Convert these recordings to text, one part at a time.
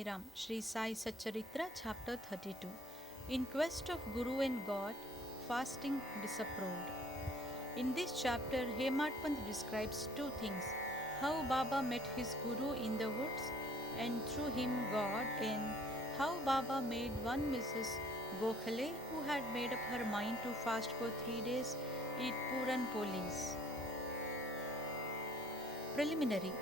Sai Ram, Sri Sai Satcharitra, Chapter 32. In Quest of Guru and God, Fasting Disapproved. In this chapter, Hemad Pant describes two things: how Baba met his Guru in the woods and through him God, and how Baba made one Mrs. Gokhale, who had made up her mind to fast for 3 days, eat Puran Polis. Preliminary.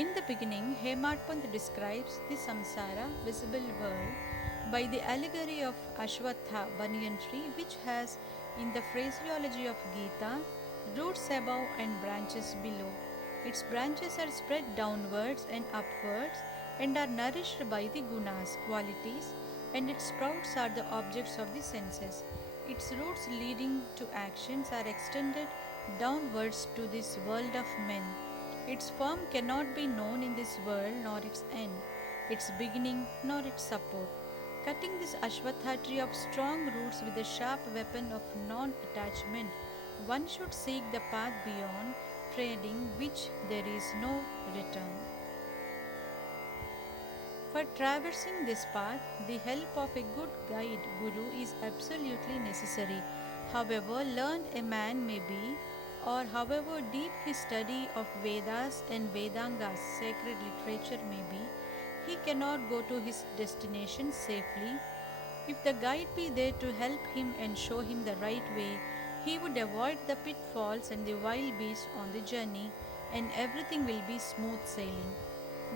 In the beginning, Hemad Pant describes the samsara, visible world, by the allegory of Ashwatha, banyan tree, which has, in the phraseology of Gita, roots above and branches below. Its branches are spread downwards and upwards and are nourished by the gunas, qualities, and its sprouts are the objects of the senses. Its roots leading to actions are extended downwards to this world of men. Its form cannot be known in this world, nor its end, its beginning, nor its support. Cutting this Ashwatha tree of strong roots with the sharp weapon of non attachment, one should seek the path beyond, treading which there is no return. For traversing this path, the help of a good guide, Guru, is absolutely necessary. However learned a man may be, or however deep his study of Vedas and Vedangas, sacred literature, may be, he cannot go to his destination safely. If the guide be there to help him and show him the right way, he would avoid the pitfalls and the wild beasts on the journey, and everything will be smooth sailing.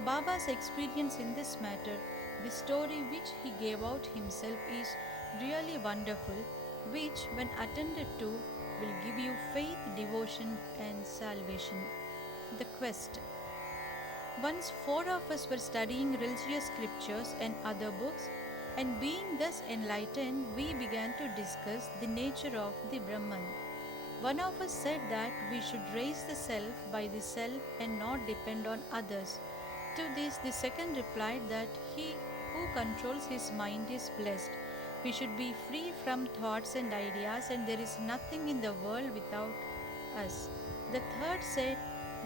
Baba's experience in this matter, the story which he gave out himself, is really wonderful, which, when attended to, will give you faith, devotion, and salvation. The quest. Once four of us were studying religious scriptures and other books, and being thus enlightened, we began to discuss the nature of the Brahman. One of us said that we should raise the self by the self and not depend on others. To this, the second replied that he who controls his mind is blessed. We should be free from thoughts and ideas, and there is nothing in the world without us. The third said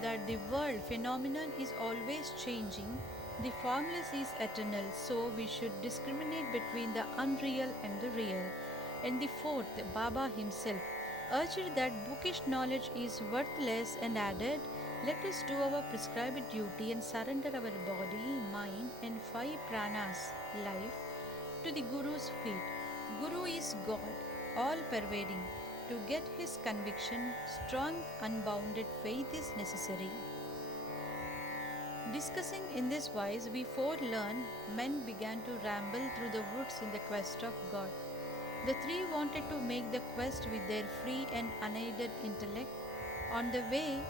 that the world phenomenon is always changing, the formless is eternal, so we should discriminate between the unreal and the real. And the fourth, Baba himself, urged that bookish knowledge is worthless and added, let us do our prescribed duty and surrender our body, mind, and five pranas, life, to the Guru's feet. Guru is God, all pervading. To get his conviction, strong, unbounded faith is necessary. Discussing in this wise, we forelearned men began to ramble through the woods in the quest of God. The three wanted to make the quest with their free and unaided intellect. On the way,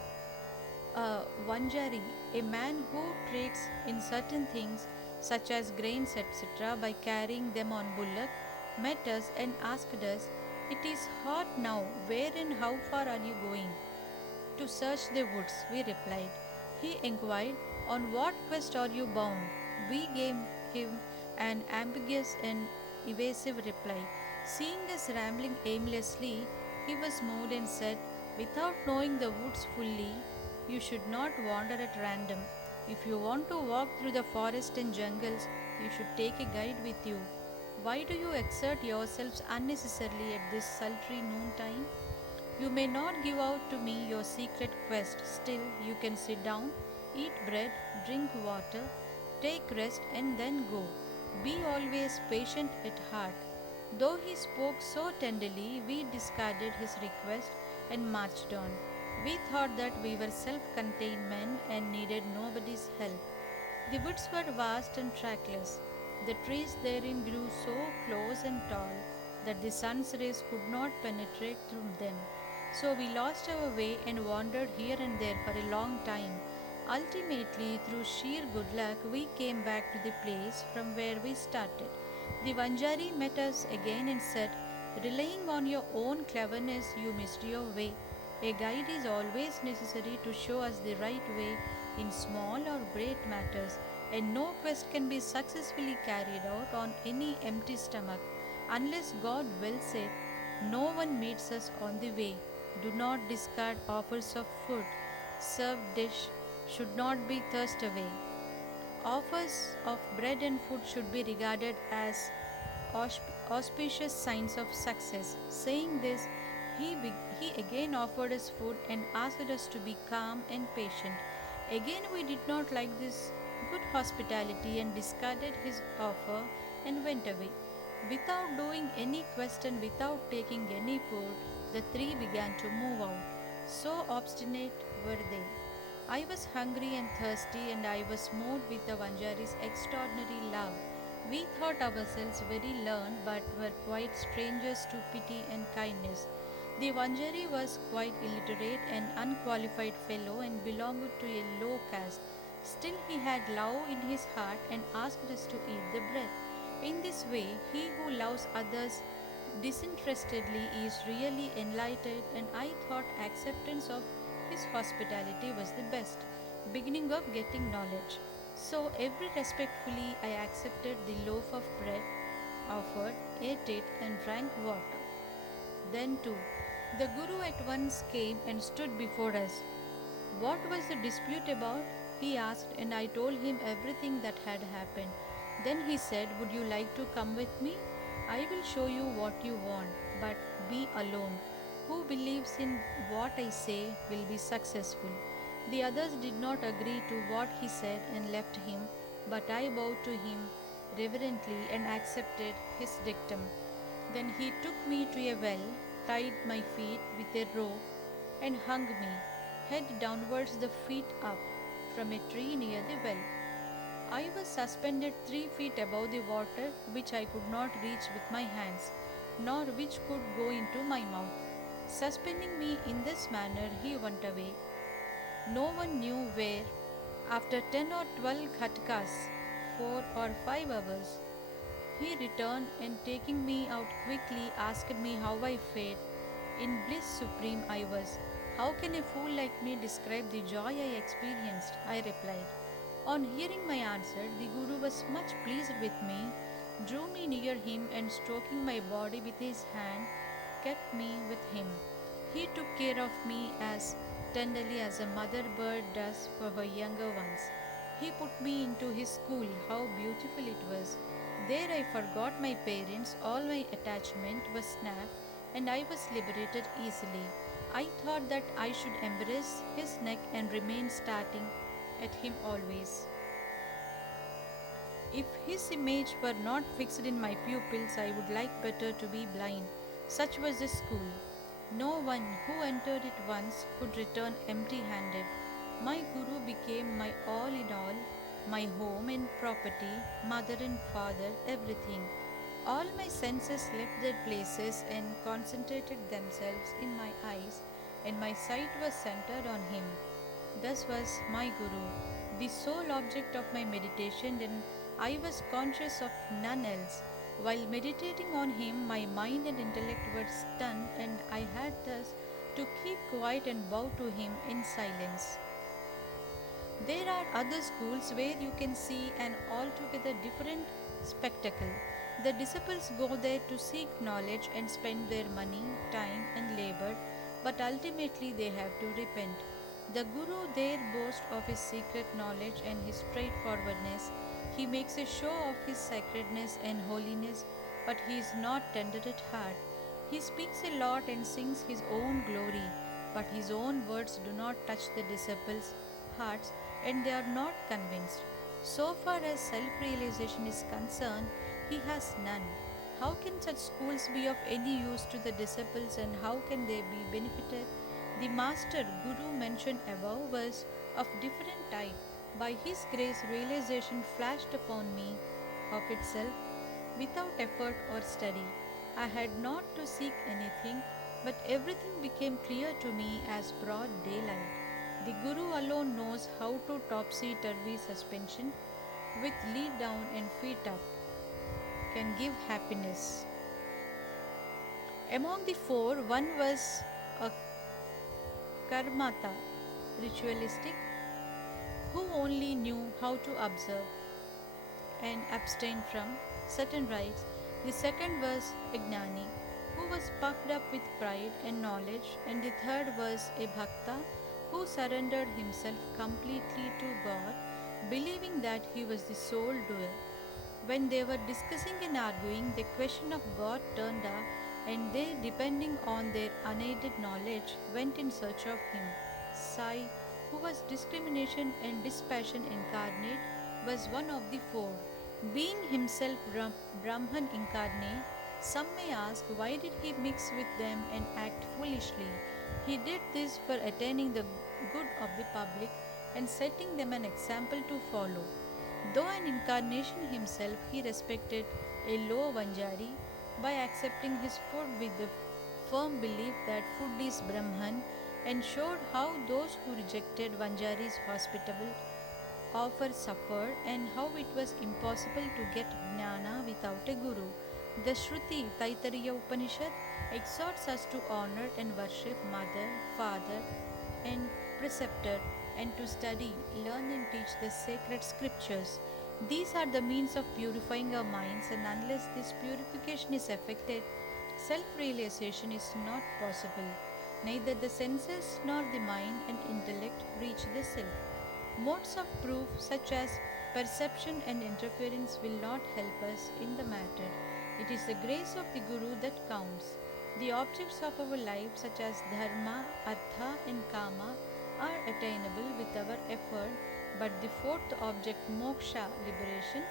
Vanjari, a man who trades in certain things such as grains, etc., by carrying them on bullock, met us and asked us, it is hot now, where and how far are you going? To search the woods, we replied. He inquired, on what quest are you bound? We gave him an ambiguous and evasive reply. Seeing us rambling aimlessly, he was moved and said, without knowing the woods fully, you should not wander at random. If you want to walk through the forest and jungles, you should take a guide with you. Why do you exert yourselves unnecessarily at this sultry noontime? You may not give out to me your secret quest, still, you can sit down, eat bread, drink water, take rest, and then go. Be always patient at heart. Though he spoke so tenderly, we discarded his request and marched on. We thought that we were self contained men and needed nobody's help. The woods were vast and trackless. The trees therein grew so close and tall that the sun's rays could not penetrate through them. So we lost our way and wandered here and there for a long time. Ultimately, through sheer good luck, we came back to the place from where we started. The Vanjari met us again and said, relying on your own cleverness, you missed your way. A guide is always necessary to show us the right way in small or great matters, and no quest can be successfully carried out on any empty stomach. Unless God wills it, no one meets us on the way. Do not discard offers of food. Served dish should not be thirst away. Offers of bread and food should be regarded as auspicious signs of success. Saying this, he again offered us food and asked us to be calm and patient. Again, we did not like this good hospitality and discarded his offer and went away. Without doing any question, without taking any food, the three began to move out. So obstinate were they. I was hungry and thirsty, and I was moved with the Vanjari's extraordinary love. We thought ourselves very learned, but were quite strangers to pity and kindness. The Vanjari was quite illiterate and unqualified fellow and belonged to a low caste. Still he had love in his heart and asked us to eat the bread. In this way, he who loves others disinterestedly is really enlightened, and I thought acceptance of his hospitality was the best beginning of getting knowledge. So, every respectfully, I accepted the loaf of bread offered, ate it, and drank water. Then, too, the Guru at once came and stood before us. What was the dispute about? He asked, and I told him everything that had happened. Then he said, would you like to come with me? I will show you what you want, but be alone. Who believes in what I say will be successful. The others did not agree to what he said and left him, but I bowed to him reverently and accepted his dictum. Then he took me to a well, tied my feet with a rope, and hung me, head downwards, the feet up, from a tree near the well. I was suspended 3 feet above the water, which I could not reach with my hands, nor which could go into my mouth. Suspending me in this manner, he went away. No one knew where. After 10 or 12 khatkas, 4 or 5 hours, he returned and taking me out quickly asked me how I fared. In bliss supreme I was. How can a fool like me describe the joy I experienced? I replied. On hearing my answer, the Guru was much pleased with me, drew me near him and stroking my body with his hand, kept me with him. He took care of me as tenderly as a mother bird does for her younger ones. He put me into his school. How beautiful it was! There I forgot my parents, all my attachment was snapped, and I was liberated easily. I thought that I should embrace his neck and remain starting at him always. If his image were not fixed in my pupils, I would like better to be blind. Such was the school. No one who entered it once could return empty handed. My Guru became my all in all, my home and property, mother and father, everything. All my senses left their places and concentrated themselves in my eyes, and my sight was centered on him. Thus was my Guru, the sole object of my meditation, and I was conscious of none else. While meditating on him, my mind and intellect were stunned, and I had thus to keep quiet and bow to him in silence. There are other schools where you can see an altogether different spectacle. The disciples go there to seek knowledge and spend their money, time, and labor, but ultimately they have to repent. The Guru there boasts of his secret knowledge and his straightforwardness. He makes a show of his sacredness and holiness, but he is not tender at heart. He speaks a lot and sings his own glory, but his own words do not touch the disciples' hearts and they are not convinced. So far as self realization is concerned, he has none. How can such schools be of any use to the disciples and how can they be benefited? The master Guru mentioned above was of different type. By his grace, realization flashed upon me of itself without effort or study. I had not to seek anything, but everything became clear to me as broad daylight. The Guru alone knows how to topsy turvy suspension with lead down and feet up can give happiness. Among the four, one was a karmata, ritualistic, who only knew how to observe and abstain from certain rites. The second was a gnani, who was puffed up with pride and knowledge, and the third was a bhakta, who surrendered himself completely to God. believing that he was the sole doer. When they were discussing and arguing, the question of God turned up, and they, depending on their unaided knowledge, went in search of him. Sai, who was discrimination and dispassion incarnate, was one of the four. Being himself Brahman incarnate, some may ask why did he mix with them and act foolishly? He did this for attaining the good of the public and setting them an example to follow. Though an incarnation himself, he respected a low Vanjari by accepting his food with the firm belief that food is Brahman, and showed how those who rejected Vanjari's hospitable offer suffered and how it was impossible to get jnana without a guru. The Shruti Taittiriya Upanishad exhorts us to honor and worship mother, father, and preceptor, and to study, learn, and teach the sacred scriptures. These are the means of purifying our minds, and unless this purification is effected, self realization is not possible. Neither the senses nor the mind and intellect reach the self. Modes of proof, such as perception and interference, will not help us in the matter. It is the grace of the Guru that counts. The objects of our life, such as dharma, artha, and kama, are attainable with our effort, but the fourth object, moksha, liberation,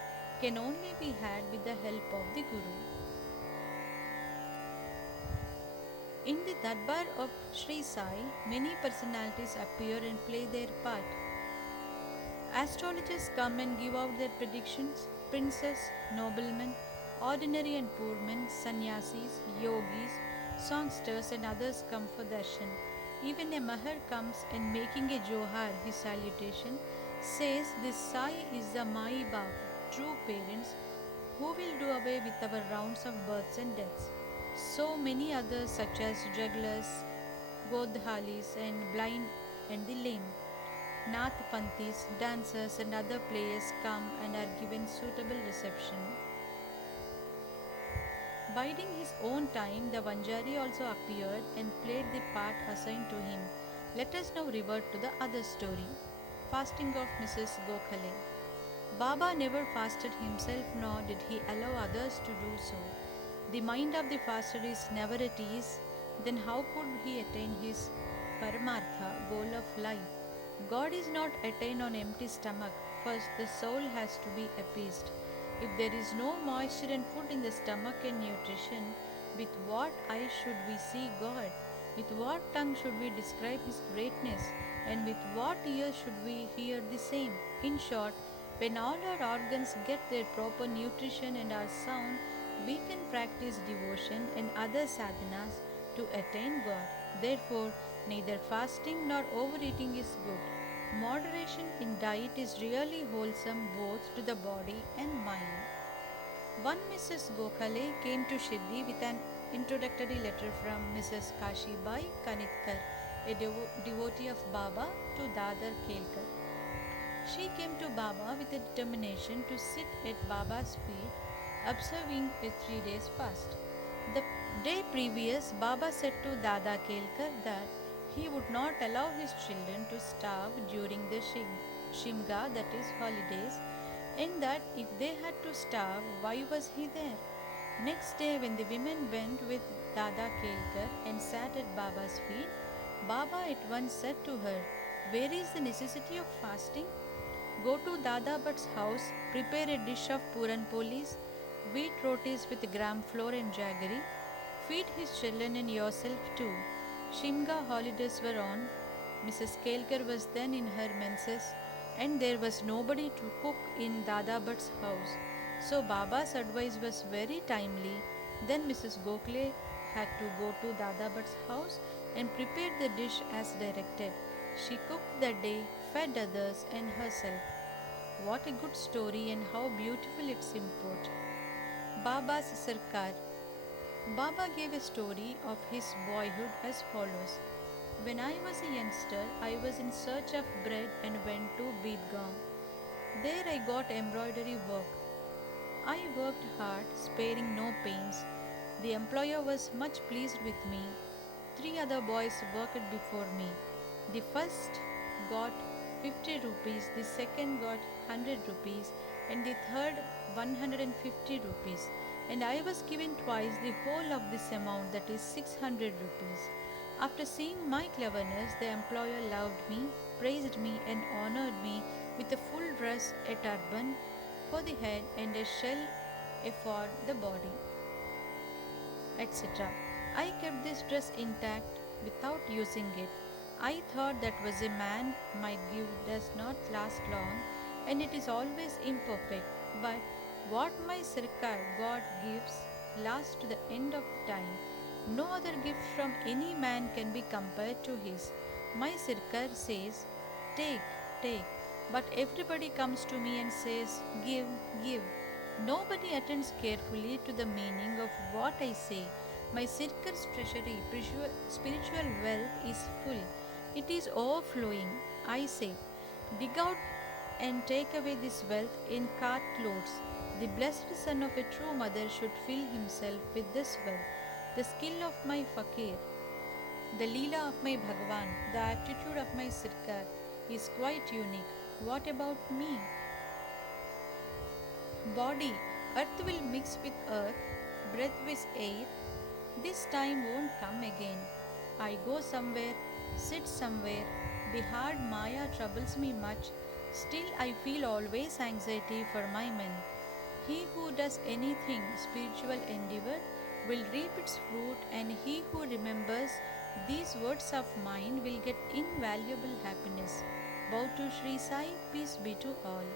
can only be had with the help of the Guru. In the darbar of Sri Sai, many personalities appear and play their part. Astrologers come and give out their predictions. Princes, noblemen, ordinary and poor men, sannyasis, yogis, songsters, and others come for darshan. Even a mahar comes and, making a johar, his salutation, says, "This Sai is the Mai Bab, true parents, who will do away with our rounds of births and deaths." So many others, such as jugglers, godhalis, and blind and the lame, Nath Panthis, dancers, and other players come and are given suitable reception. Biding his own time, the Vanjari also appeared and played the part assigned to him. Let us now revert to the other story. Fasting of Mrs. Gokhale. Baba never fasted himself, nor did he allow others to do so. The mind of the faster is never at ease, then how could he attain his Paramartha, goal of life? God is not attained on empty stomach. First, the soul has to be appeased. If there is no moisture and food in the stomach and nutrition, with what eyes should we see God? With what tongue should we describe His greatness? And with what ears should we hear the same? In short, when all our organs get their proper nutrition and are sound, we can practice devotion and other sadhanas to attain God. Therefore, neither fasting nor overeating is good. Moderation in diet is really wholesome both to the body and mind. One Mrs. Gokhale came to Shirdi with an introductory letter from Mrs. Kashibai Kanitkar, a devotee of Baba, to Dadar Kelkar. She came to Baba with a determination to sit at Baba's feet, observing a 3 days fast. The day previous, Baba said to Dada Kelkar that he would not allow his children to starve during the Shimga, that is, holidays, and that if they had to starve, why was he there? Next day, when the women went with Dada Kelkar and sat at Baba's feet, Baba at once said to her, "Where is the necessity of fasting? Go to Dada Bhatt's house, prepare a dish of puran polis, wheat rotis with gram flour and jaggery, feed his children and yourself too." Shimga holidays were on. Mrs. Kelkar was then in her menses, and there was nobody to cook in Dada Bhatt's house. So Baba's advice was very timely. Then Mrs. Gokhale had to go to Dada Bhatt's house and prepare the dish as directed. She cooked that day, fed others and herself. What a good story, and how beautiful its import. Baba's Sarkar. Baba gave a story of his boyhood as follows. When I was a youngster, I was in search of bread and went to Beedgaon. There I got embroidery work. I worked hard, sparing no pains. The employer was much pleased with me. 3 other boys worked before me. The first got 50 rupees, the second got 100 rupees, and the third 150 rupees. And I was given twice the whole of this amount, that is 600 rupees. After seeing my cleverness, the employer loved me, praised me, and honored me with a full dress, a turban for the head, and a shell for the body, etc. I kept this dress intact without using it. I thought that was a man might give does not last long and it is always imperfect. But what my Sirkar God gives lasts to the end of time. No other gift from any man can be compared to his. My Sirkar says, take, take. But everybody comes to me and says, give, give. Nobody attends carefully to the meaning of what I say. My Sirkar's treasury, spiritual wealth is full. It is overflowing. I say, dig out and take away this wealth in cart loads. The blessed son of a true mother should fill himself with this wealth. The skill of my fakir, the leela of my Bhagavan, the aptitude of my Sirkar is quite unique. What about me? Body, earth will mix with earth, breath with air. This time won't come again. I go somewhere, sit somewhere. The hard Maya troubles me much. Still, I feel always anxiety for my men. He who does anything spiritual endeavor will reap its fruit, and he who remembers these words of mine will get invaluable happiness. Bow to Sri Sai, peace be to all.